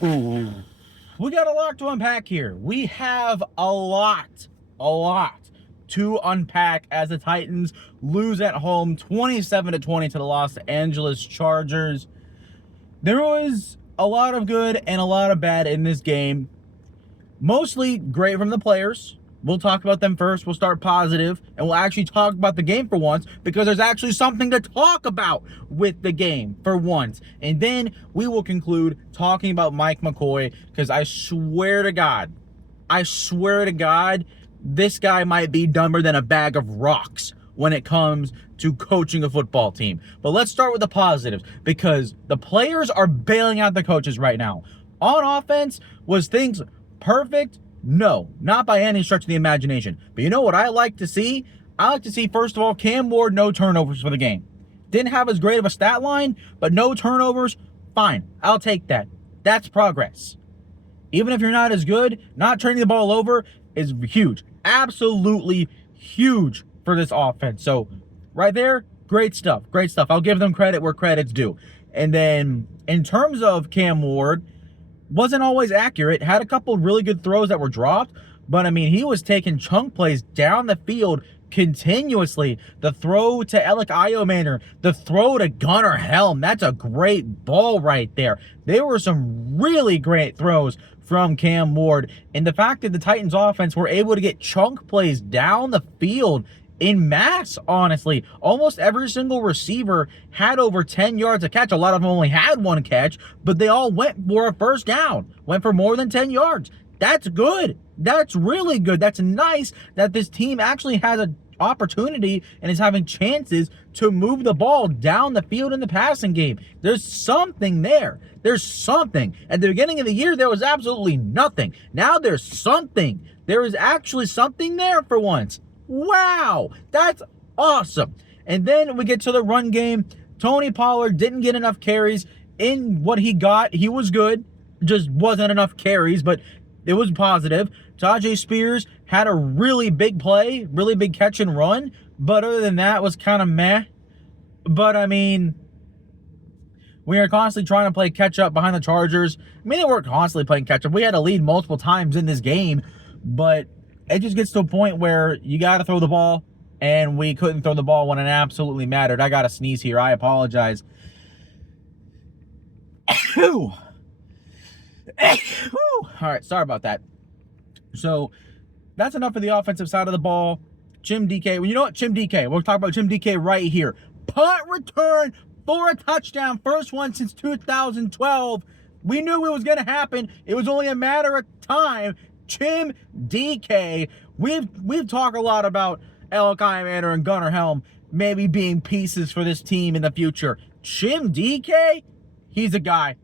We got a lot to unpack here. We have a lot to unpack as the Titans lose at home 27-20 to the Los Angeles Chargers. There was a lot of good and a lot of bad in this game. Mostly great from the players. We'll talk about them first. We'll start positive, and we'll actually talk about the game for once, because there's actually something to talk about with the game for once. And then we will conclude talking about Mike McCoy, because I swear to God, this guy might be dumber than a bag of rocks when it comes to coaching a football team. But let's start with the positives, because the players are bailing out the coaches right now. On offense, was things perfect? No, not by any stretch of the imagination. But you know what I like to see? I like to see, first of all, Cam Ward, no turnovers for the game. Didn't have as great of a stat line, but no turnovers, fine. I'll take that. That's progress. Even if you're not as good, not turning the ball over is huge. Absolutely huge for this offense. So, right there, great stuff. Great stuff. I'll give them credit where credit's due. And then, in terms of Cam Ward, wasn't always accurate, had a couple really good throws that were dropped, but I mean, he was taking chunk plays down the field continuously. The throw to Alec Iomander, the throw to Gunnar Helm, that's a great ball right there. There were some really great throws from Cam Ward, and the fact that the Titans offense were able to get chunk plays down the field in mass, honestly. Almost every single receiver had over 10 yards a catch. A lot of them only had one catch, but they all went for a first down, went for more than 10 yards. That's good. That's really good. That's nice that this team actually has an opportunity and is having chances to move the ball down the field in the passing game. There's something there. There's something. At the beginning of the year, there was absolutely nothing. Now there's something. There is actually something there for once. Wow, that's awesome. And then we get to the run game. Tony Pollard didn't get enough carries. In what he got, he was good. Just wasn't enough carries, but it was positive. Tajay Spears had a really big play, really big catch and run, but other than that, it was kind of meh. But, I mean, we are constantly trying to play catch-up behind the Chargers. I mean, they weren't constantly playing catch-up. We had a lead multiple times in this game, but it just gets to a point where you got to throw the ball, and we couldn't throw the ball when it absolutely mattered. I got to sneeze here. I apologize. All right, sorry about that. So that's enough for the offensive side of the ball. Jim DK. Well, you know what? Jim DK. We'll talk about Jim DK right here. Punt return for a touchdown. First one since 2012. We knew it was going to happen. It was only a matter of time. Jim DK. We've talked a lot about Alec Iomander and Gunnar Helm maybe being pieces for this team in the future. Jim DK, he's a guy.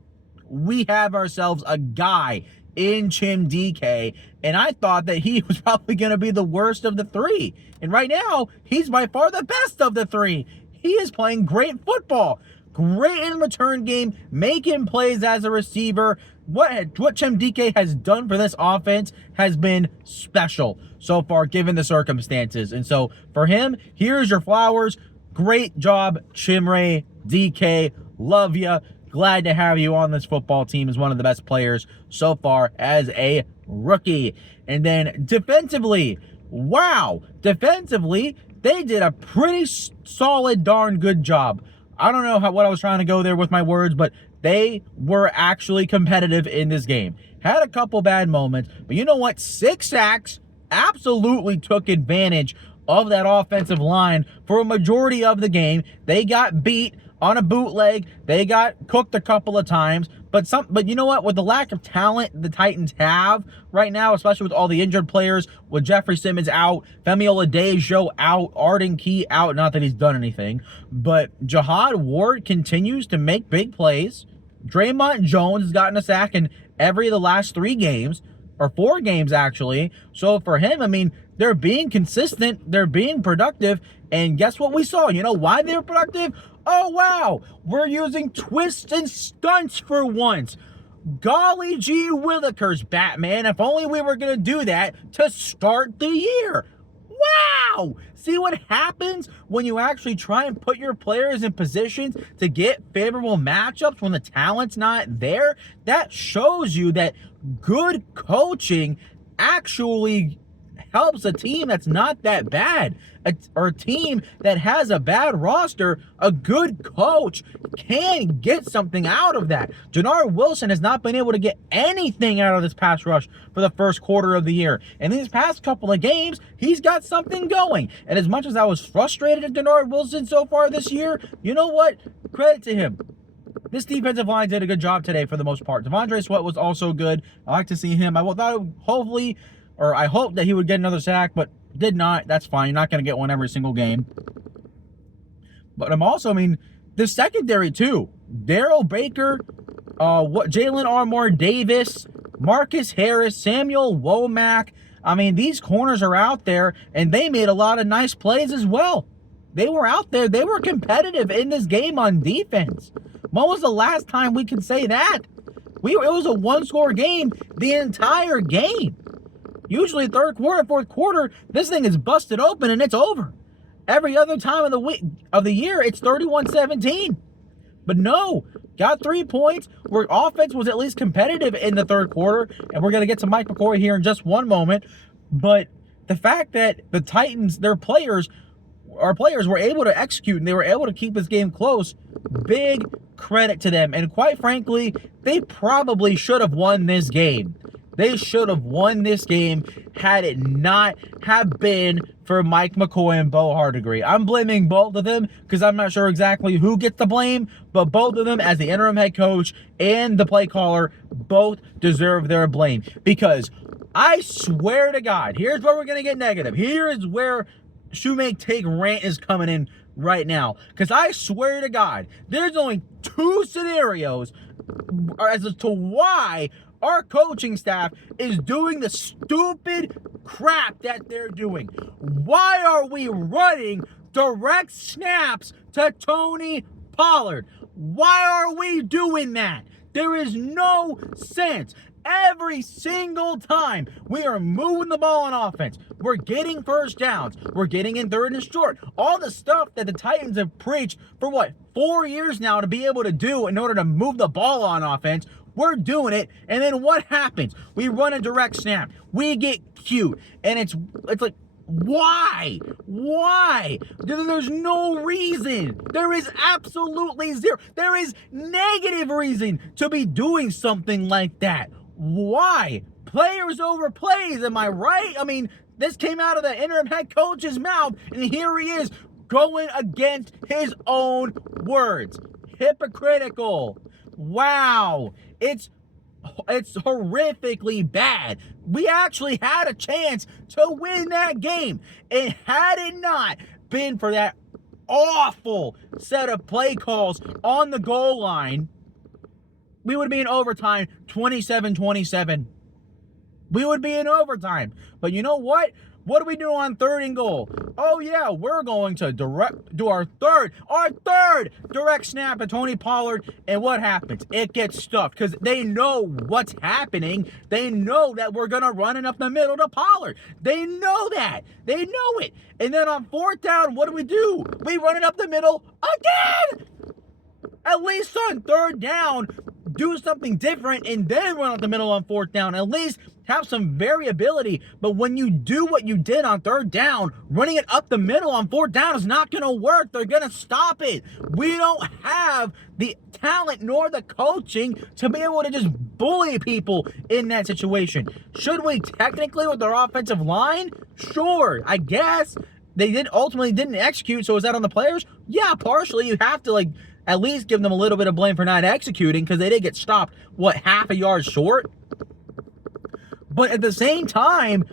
We have ourselves a guy in Jim DK, and I thought that he was probably going to be the worst of the three. And right now, he's by far the best of the three. He is playing great football. Great in the return game, making plays as a receiver. What Jim DK has done for this offense has been special so far, given the circumstances. And so, for him, here's your flowers. Great job, Chimray DK. Love ya. Glad to have you on this football team as one of the best players so far as a rookie. And then defensively, wow. Defensively, they did a pretty solid, darn good job. I don't know what I was trying to go there with my words, but they were actually competitive in this game. Had a couple bad moments, but you know what? 6 sacks, absolutely took advantage of that offensive line for a majority of the game. They got beat on a bootleg. They got cooked a couple of times. But you know what? With the lack of talent the Titans have right now, especially with all the injured players, with Jeffrey Simmons out, Femi Oladejo out, Arden Key out, not that he's done anything, but Jihad Ward continues to make big plays. Draymond Jones has gotten a sack in every of the last 3 games, or 4 games actually. So for him, I mean, they're being consistent, they're being productive, and guess what we saw? You know why they were productive? Oh, wow, we're using twists and stunts for once. Golly gee willikers, Batman, if only we were going to do that to start the year. Wow! See what happens when you actually try and put your players in positions to get favorable matchups when the talent's not there? That shows you that good coaching actually helps a team that's not that bad, or a team that has a bad roster. A good coach can get something out of that. Jannard Wilson has not been able to get anything out of this pass rush for the first quarter of the year. And these past couple of games, he's got something going. And as much as I was frustrated at Jannard Wilson so far this year, you know what? Credit to him. This defensive line did a good job today for the most part. Devondre Sweat was also good. I like to see him. I hope that he would get another sack, but did not. That's fine. You're not going to get one every single game. But the secondary too. Darrell Baker, Jalen Armour Davis, Marcus Harris, Samuel Womack. These corners are out there, and they made a lot of nice plays as well. They were out there. They were competitive in this game on defense. When was the last time we could say that? It was a one-score game the entire game. Usually third quarter, fourth quarter, this thing is busted open and it's over. Every other time of the year, it's 31-17. But no, got 3 points. Where offense was at least competitive in the third quarter, and we're going to get to Mike McCoy here in just one moment. But the fact that the Titans, our players were able to execute and they were able to keep this game close, big credit to them. And quite frankly, they probably should have won this game. They should have won this game had it not have been for Mike McCoy and Bo Hardegree. I'm blaming both of them because I'm not sure exactly who gets the blame, but both of them, as the interim head coach and the play caller, both deserve their blame. Because I swear to God, here's where we're going to get negative. Here is where Shoemake Take Rant is coming in right now. Because I swear to God, there's only 2 scenarios as to why our coaching staff is doing the stupid crap that they're doing. Why are we running direct snaps to Tony Pollard? Why are we doing that? There is no sense. Every single time we are moving the ball on offense, we're getting first downs, we're getting in third and short. All the stuff that the Titans have preached for 4 years now to be able to do in order to move the ball on offense, we're doing it. And then what happens? We run a direct snap, we get cute, and it's like, why? There's no reason. There is absolutely zero. There is negative reason to be doing something like that. Why? Players over plays, am I right? This came out of the interim head coach's mouth, and here he is going against his own words. Hypocritical. Wow. It's horrifically bad. We actually had a chance to win that game. And had it not been for that awful set of play calls on the goal line, we would be in overtime 27-27. We would be in overtime. But you know what? What do we do on 3rd and goal? Oh yeah, we're going to do our third direct snap to Tony Pollard, and what happens? It gets stuffed because they know what's happening. They know that we're going to run it up the middle to Pollard. They know that. They know it. And then on 4th down, what do? We run it up the middle again! At least on 3rd down, do something different and then run up the middle on 4th down. At least have some variability. But when you do what you did on 3rd down, running it up the middle on 4th down is not going to work. They're going to stop it. We don't have the talent nor the coaching to be able to just bully people in that situation. Should we technically with our offensive line? Sure, I guess. They ultimately didn't execute, so is that on the players? Yeah, partially. You have to at least give them a little bit of blame for not executing because they did get stopped, half a yard short? But at the same time,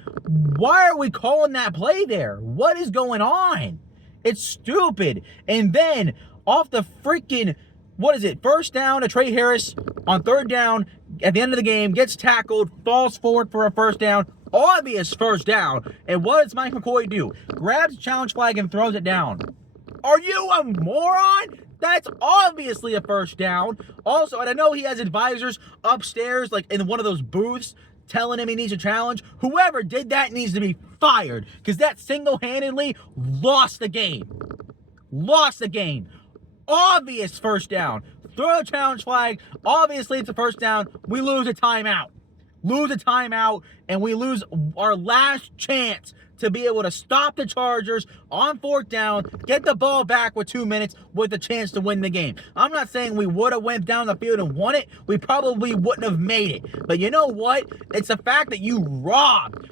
why are we calling that play there? What is going on? It's stupid. And then off the freaking, 1st down to Trey Harris on 3rd down at the end of the game, gets tackled, falls forward for a 1st down, obvious 1st down. And what does Mike McCoy do? Grabs the challenge flag and throws it down. Are you a moron? That's obviously a 1st down. Also, and I know he has advisors upstairs, in one of those booths, telling him he needs a challenge, whoever did that needs to be fired, because that single-handedly lost the game. Lost the game. Obvious first down. Throw a challenge flag. Obviously, it's a first down. We lose a timeout. And we lose our last chance to be able to stop the Chargers on fourth down, get the ball back with 2 minutes with a chance to win the game. I'm not saying we would have went down the field and won it. We probably wouldn't have made it. But you know what? It's the fact that you robbed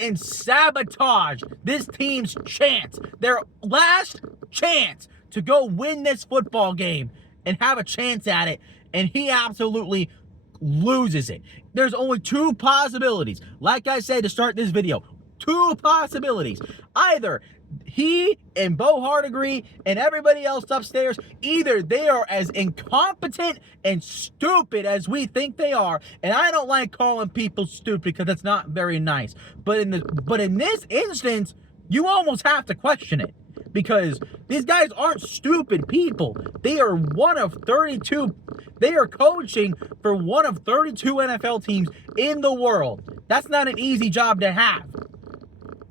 and sabotaged this team's chance, their last chance to go win this football game and have a chance at it, and he absolutely loses it. There's only two possibilities. Like I said to start this video, two possibilities. Either he and Bo Hardigree and everybody else upstairs, either they are as incompetent and stupid as we think they are, and I don't like calling people stupid because that's not very nice. But in this instance, you almost have to question it. Because these guys aren't stupid people. They are one of 32. They are coaching for one of 32 NFL teams in the world. That's not an easy job to have.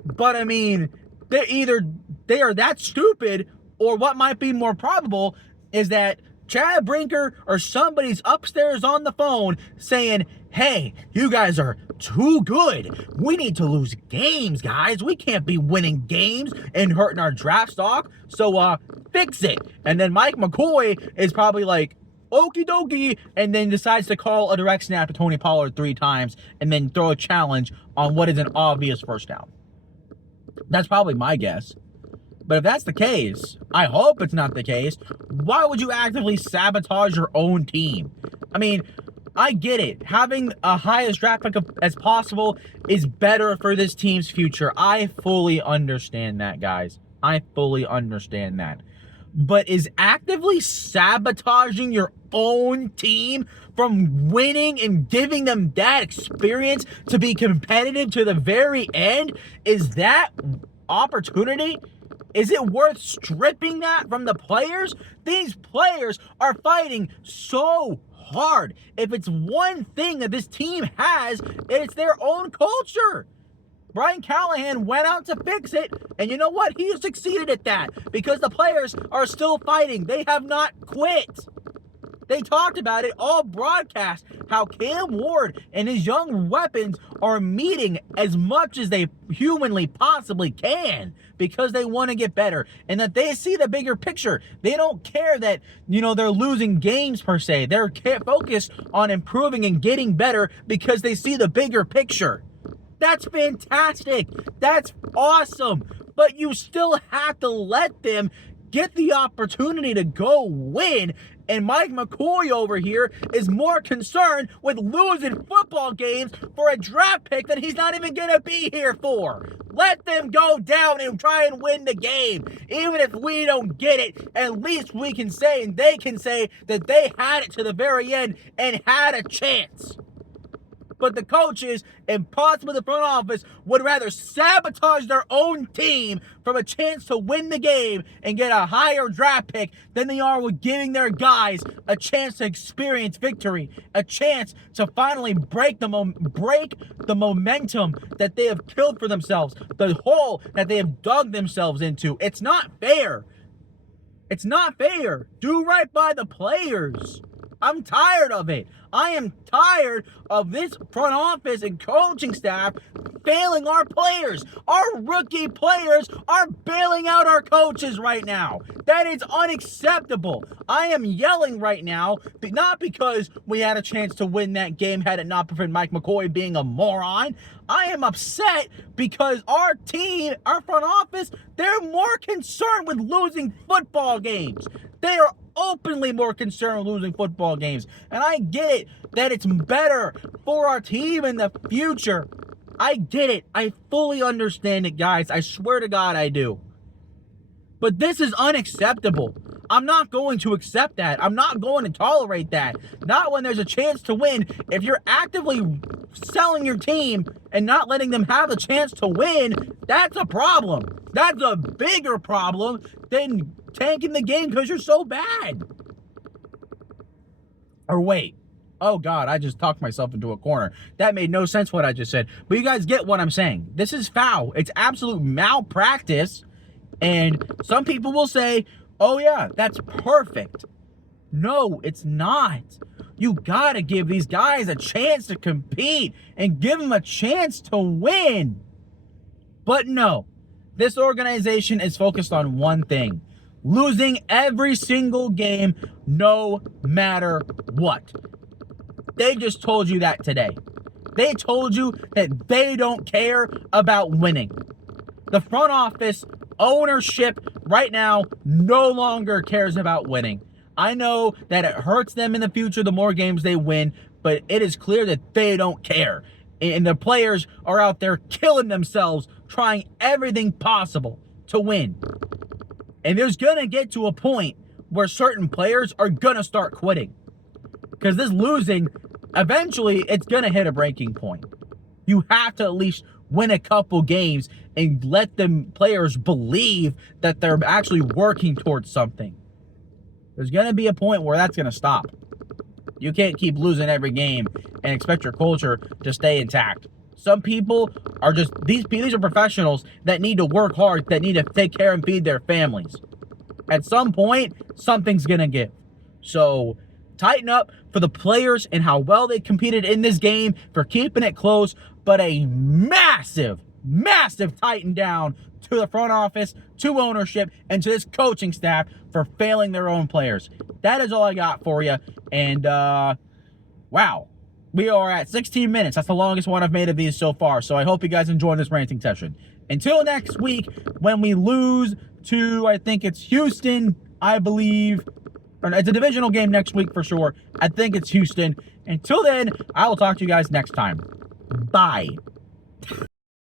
But I mean, they are that stupid, or what might be more probable is that Chad Brinker or somebody's upstairs on the phone saying, hey, you guys are too good. We need to lose games, guys. We can't be winning games and hurting our draft stock. So, fix it. And then Mike McCoy is probably like, okie dokie, and then decides to call a direct snap to Tony Pollard 3 times and then throw a challenge on what is an obvious first down. That's probably my guess. But if that's the case, I hope it's not the case, why would you actively sabotage your own team? I mean, I get it. Having a highest draft pick as possible is better for this team's future. I fully understand that, guys. I fully understand that. But is actively sabotaging your own team from winning and giving them that experience to be competitive to the very end, is that opportunity? Is it worth stripping that from the players? These players are fighting so hard. If it's one thing that this team has, it's their own culture. Brian Callahan went out to fix it, and you know what? He succeeded at that because the players are still fighting. They have not quit. They talked about it all broadcast, how Cam Ward and his young weapons are meeting as much as they humanly possibly can because they want to get better and that they see the bigger picture. They don't care that, they're losing games per se. They're focused on improving and getting better because they see the bigger picture. That's fantastic. That's awesome. But you still have to let them get the opportunity to go win. And Mike McCoy over here is more concerned with losing football games for a draft pick that he's not even going to be here for. Let them go down and try and win the game. Even if we don't get it, at least we can say and they can say that they had it to the very end and had a chance. But the coaches and possibly the front office would rather sabotage their own team from a chance to win the game and get a higher draft pick than they are with giving their guys a chance to experience victory, a chance to finally break the momentum that they have killed for themselves, the hole that they have dug themselves into. It's not fair. It's not fair. Do right by the players. I'm tired of it. I am tired of this front office and coaching staff failing our players. Our rookie players are bailing out our coaches right now. That is unacceptable. I am yelling right now, not because we had a chance to win that game had it not been Mike McCoy being a moron. I am upset because our team, our front office, they're more concerned with losing football games. They are openly more concerned with losing football games. And I get it that it's better for our team in the future. I get it. I fully understand it, guys. I swear to God I do. But this is unacceptable. I'm not going to accept that. I'm not going to tolerate that. Not when there's a chance to win. If you're actively selling your team and not letting them have a chance to win, that's a problem. That's a bigger problem than tanking the game because you're so bad. Or wait, Oh, God, I just talked myself into a corner. That made no sense what I just said. But you guys get what I'm saying. This is foul. It's absolute malpractice. And some people will say, oh, yeah, that's perfect. No, it's not. You got to give these guys a chance to compete and give them a chance to win. But no, this organization is focused on one thing: losing every single game, no matter what. They just told you that today. They told you that they don't care about winning. The front office, ownership right now no longer cares about winning. I know that it hurts them in the future the more games they win, but it is clear that they don't care. And the players are out there killing themselves, trying everything possible to win. And there's going to get to a point where certain players are going to start quitting. Because this losing, eventually, it's going to hit a breaking point. You have to at least win a couple games and let them players believe that they're actually working towards something. There's going to be a point where that's going to stop. You can't keep losing every game and expect your culture to stay intact. Some people are just, these are professionals that need to work hard, that need to take care and feed their families. At some point, something's going to give. So tighten up for the players and how well they competed in this game, for keeping it close, but a massive tighten down to the front office, to ownership, and to this coaching staff for failing their own players. That is all I got for you. And, wow. We are at 16 minutes. That's the longest one I've made of these so far. So I hope you guys enjoyed this ranting session. Until next week, when we lose to, I think it's Houston, I believe. Or it's a divisional game next week for sure. I think it's Houston. Until then, I will talk to you guys next time. Bye.